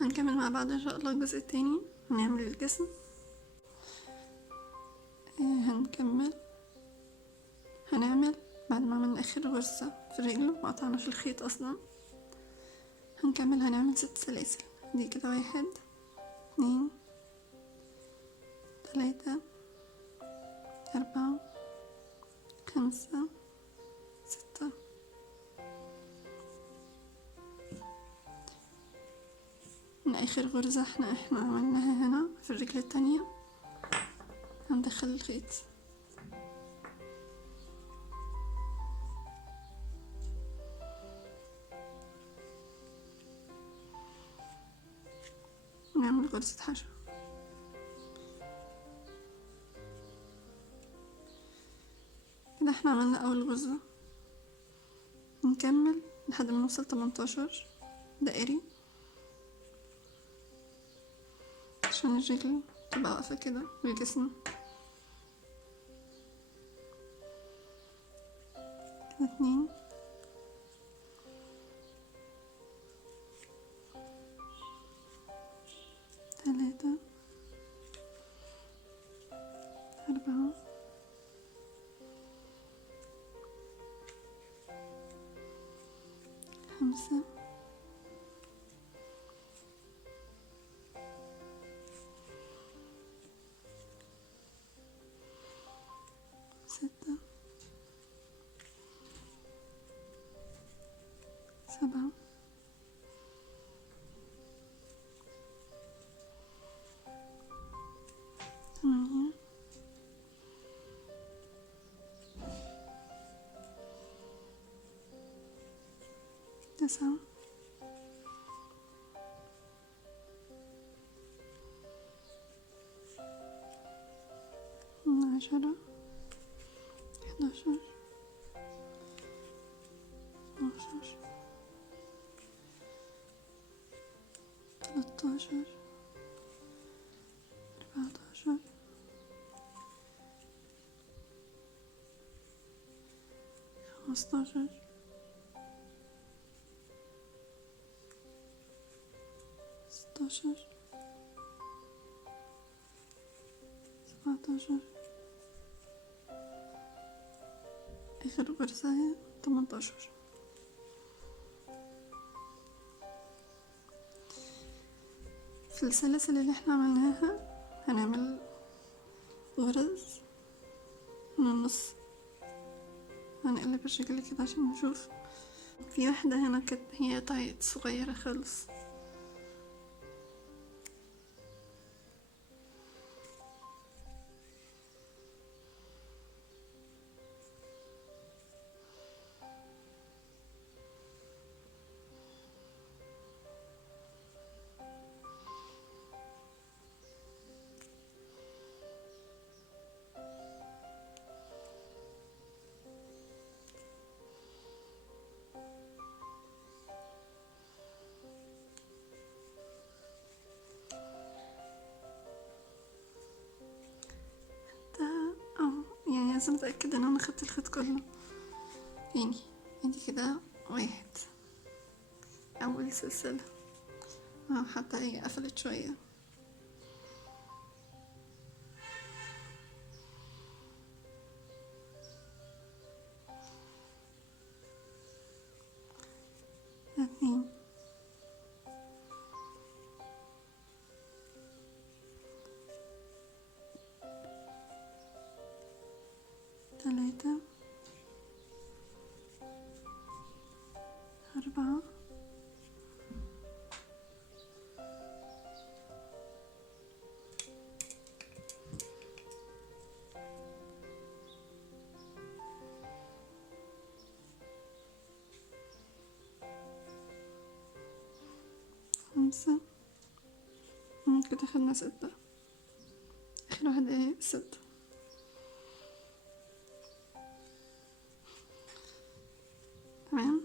هنكمل مع بعض ان شاء الله الجزء التاني، هنعمل الجسم. هنعمل بعد ما عملنا اخر غرزة في الرجل وقطعناش الخيط اصلا، هنعمل 6 سلاسل. دي كده 1 2 3 4 5 6. من اخر غرزة احنا عملناها هنا في الرجل التانية هندخل الخيط. ونعمل غرزة حشو. كده احنا عملنا اول غرزة، نكمل لحد ما نوصل 18 دائري عشان الرجل تبقى واقفة كده والجسم. كده 2 3 4 5 6 7 8 9 10 11 12 13 14 15 16 17. اخر غرزة هي 18. في السلاسل اللي احنا عملناها هنعمل غرز من النص، هنقلب الرجل كده عشان نشوف. في واحدة هنا كانت هي تايت صغيرة خالص، يعني لازم اتأكد ان انا خدت الخيط كله. يعني ادي كده 1 اول سلسلة، حتى هي قفلت شوية. ده 2 3 4 5. كده خدنا 6. اخر واحدة اهي 6. تمام.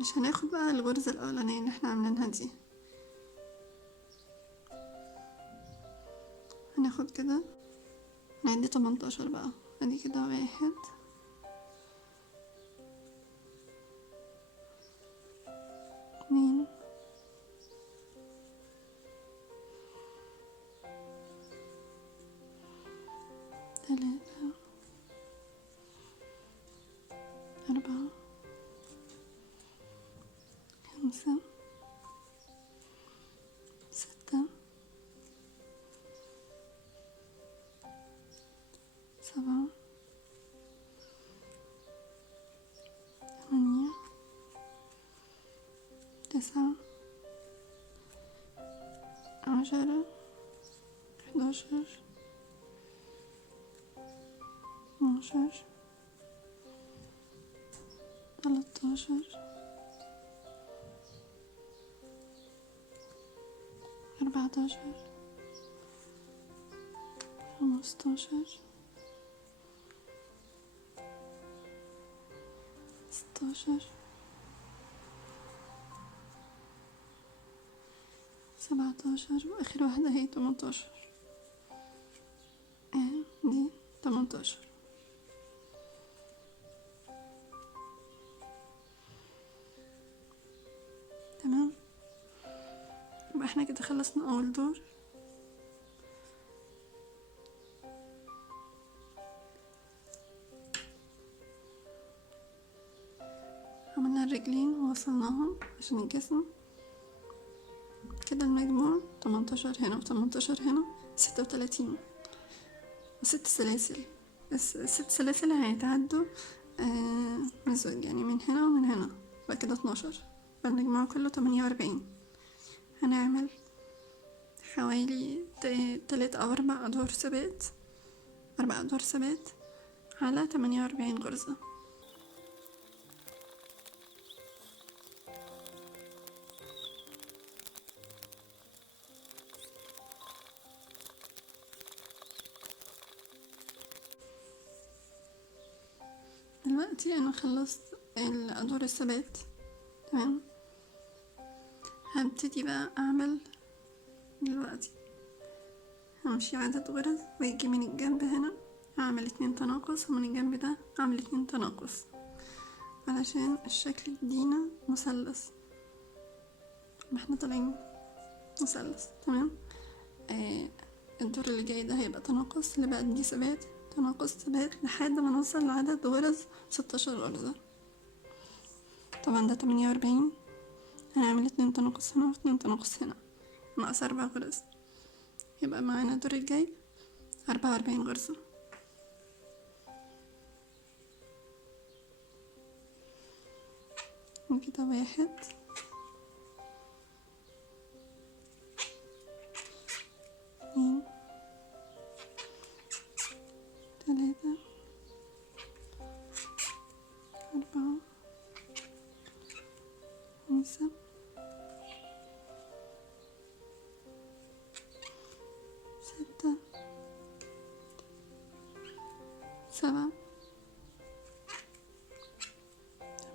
مش هناخد بقى الغرزة الاولانية اللي احنا عاملينها دي، هناخد كده نعد 18 بقى. ادي كده 1 2 5 6 7 8 9 10 11 12 13 14 15 16 17 واخر واحدة هي 18. دي 18. تمام، يبقى احنا كده خلصنا اول دور. عملنا الرجلين ووصلناهم عشان الجسم. كده المجموع 18 هنا و18 هنا 36 وست سلاسل. الست سلاسل هيتعدوا مزوج، يعني من هنا ومن هنا، بقى كده 12. بقى المجموع كله 48. هنعمل حوالي 3 أو 4 أدوار ثبات، 4 أدوار ثبات على 48 غرزة. دلوقتي انا خلصت الادوار الثبات. تمام، هبتدي بقى اعمل دلوقتي، همشي عدد غرز واجي من الجنب هنا اعمل 2 تناقص، ومن الجنب ده اعمل 2 تناقص علشان الشكل يدينا مثلث. ما احنا طالعين مثلث. تمام، الدور اللي جاي ده هيبقى تناقص، اللي بقى دي ثبات تناقص ثبات لحد ما نوصل لعدد غرز 16 غرزة. طبعا ده 48. هنعمل 2 تناقص هنا و2 تناقص هنا، ناقص 4 غرز. يبقى معانا الدور الجاي 44 غرزة. وكده 1 2 3 4 5 6 7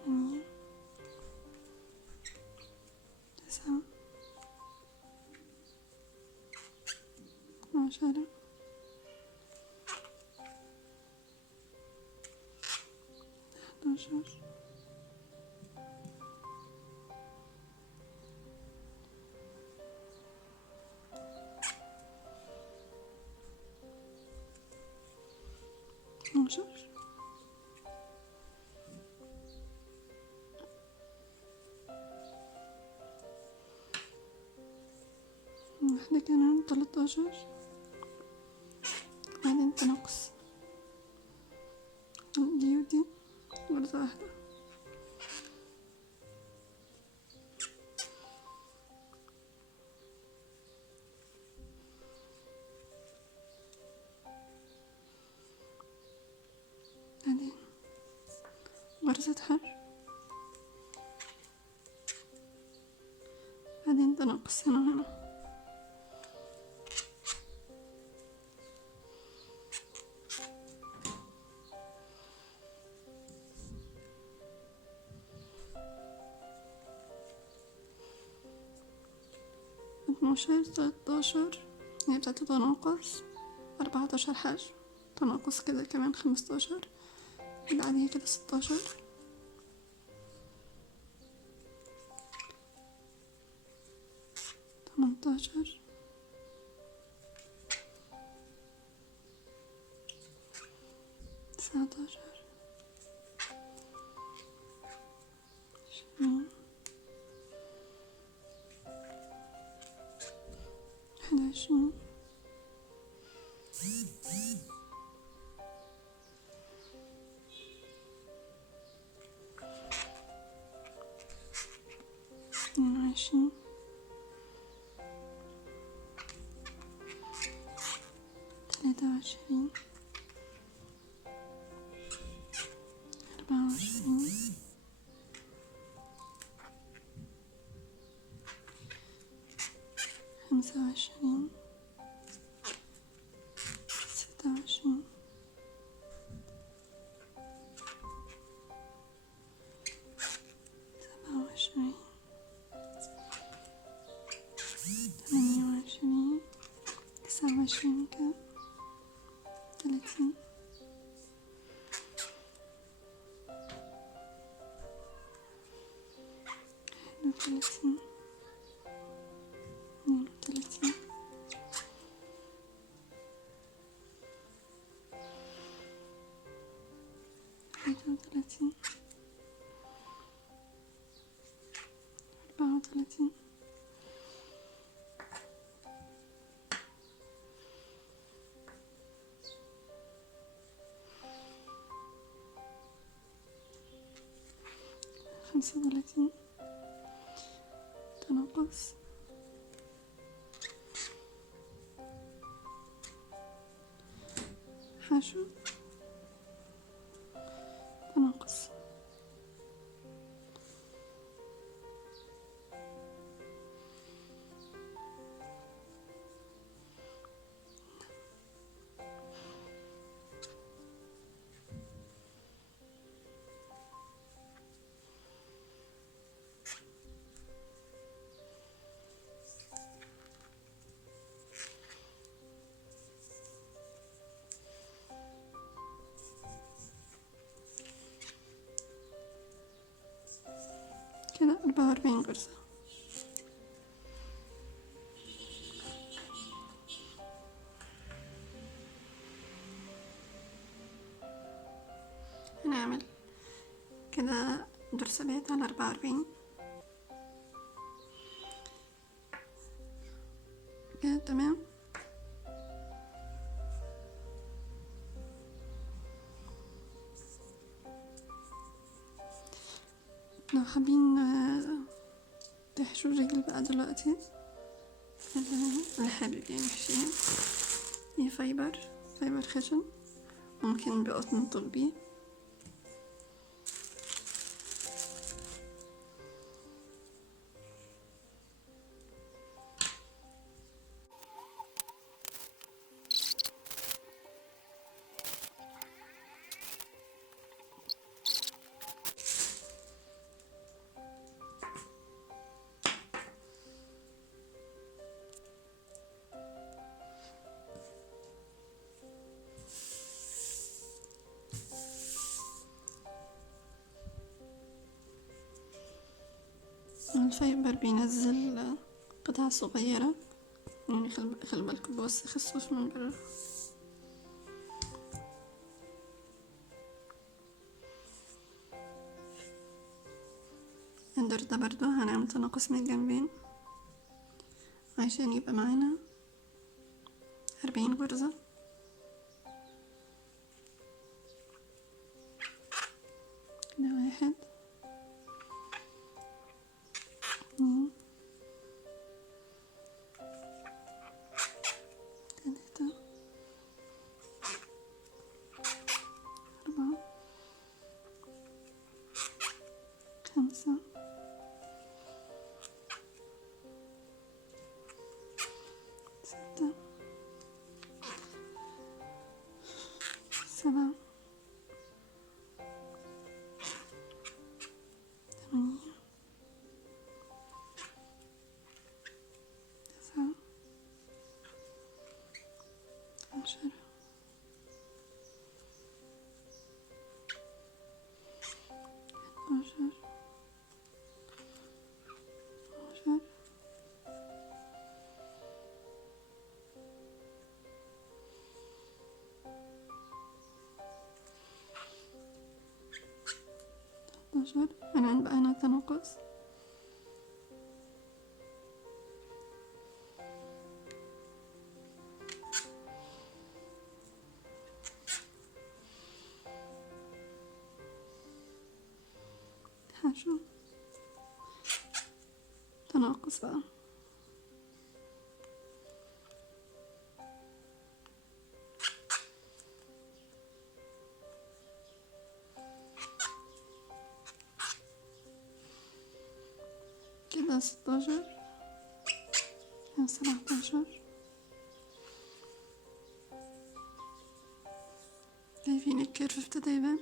8 9 10 11 12. واحدة كمان 13. بعدين تناقص دي ودي غرزة واحدة. بعدين غرزة حر، بعدين تناقص هنا وهنا. اتناشر 13 هي بتاعت تناقص، 14 حجم تناقص كده كمان 15، بعدين كده 16 18 19 20 21 22 23 24 25 26 27 28 29 كان 30 31 32 33 34 35 تنقص 10 تنقص 44 غرزة. هنعمل كده دور ثبات على 44 كده تمام. لو حابين تحشوا الرجل بقى دلوقتي، اللي حابب يعني يحشيها، هي فايبر خشن، ممكن بقطن طبي. الفايبر بينزل قطع صغيرة، يعني خلي بالكم بوسخ الصوص من برا. الدور ده برضو هنعمل تناقص من الجنبين عشان يبقى معانا 40 غرزة. كده 1 2 3 4 5 6 7 8 9 10 12 12 13. الآن بقينا تناقص. ماشي. تناقص بقى. كده 16 17. شايفين الكيرف ابتدى يبان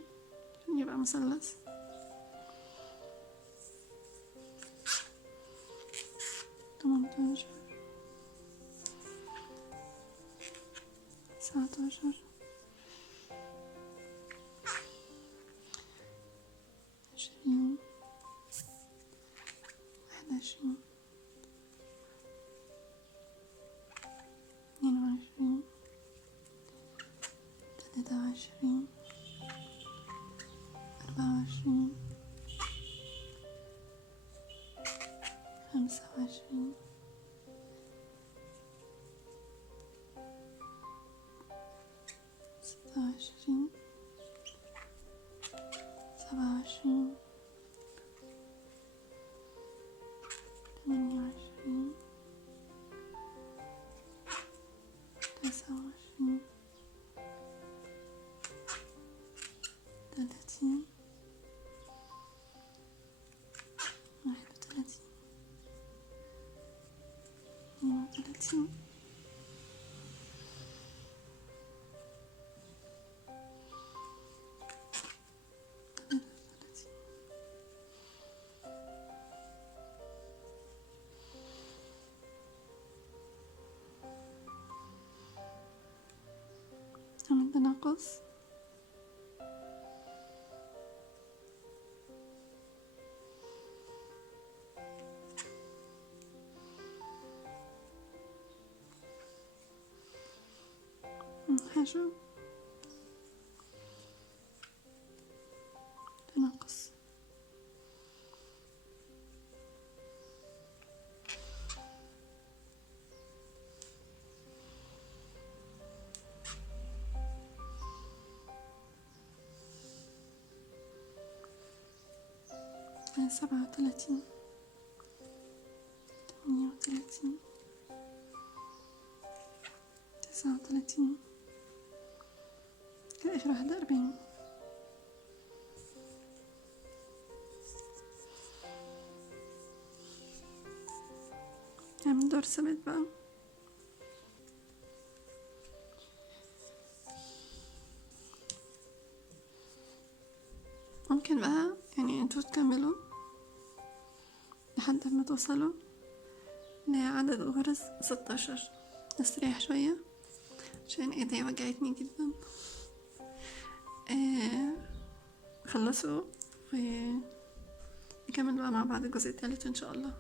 عشان يبقى مثلث. 18 19 20 21 22 23 24 25 26 27 28 29 30 31 32 عمل تناقص. حشو تناقص. من 37 38 39 كده آخر واحدة 40. نعمل دور ثابت بقى. ممكن بقى يعني انتوا تكملوا لحد ما توصلوا لعدد الغرز 16. نستريح شوية عشان ايدي وجعتني جدا. خلصوا ونكمل بقى مع بعض الجزء الثالث ان شاء الله.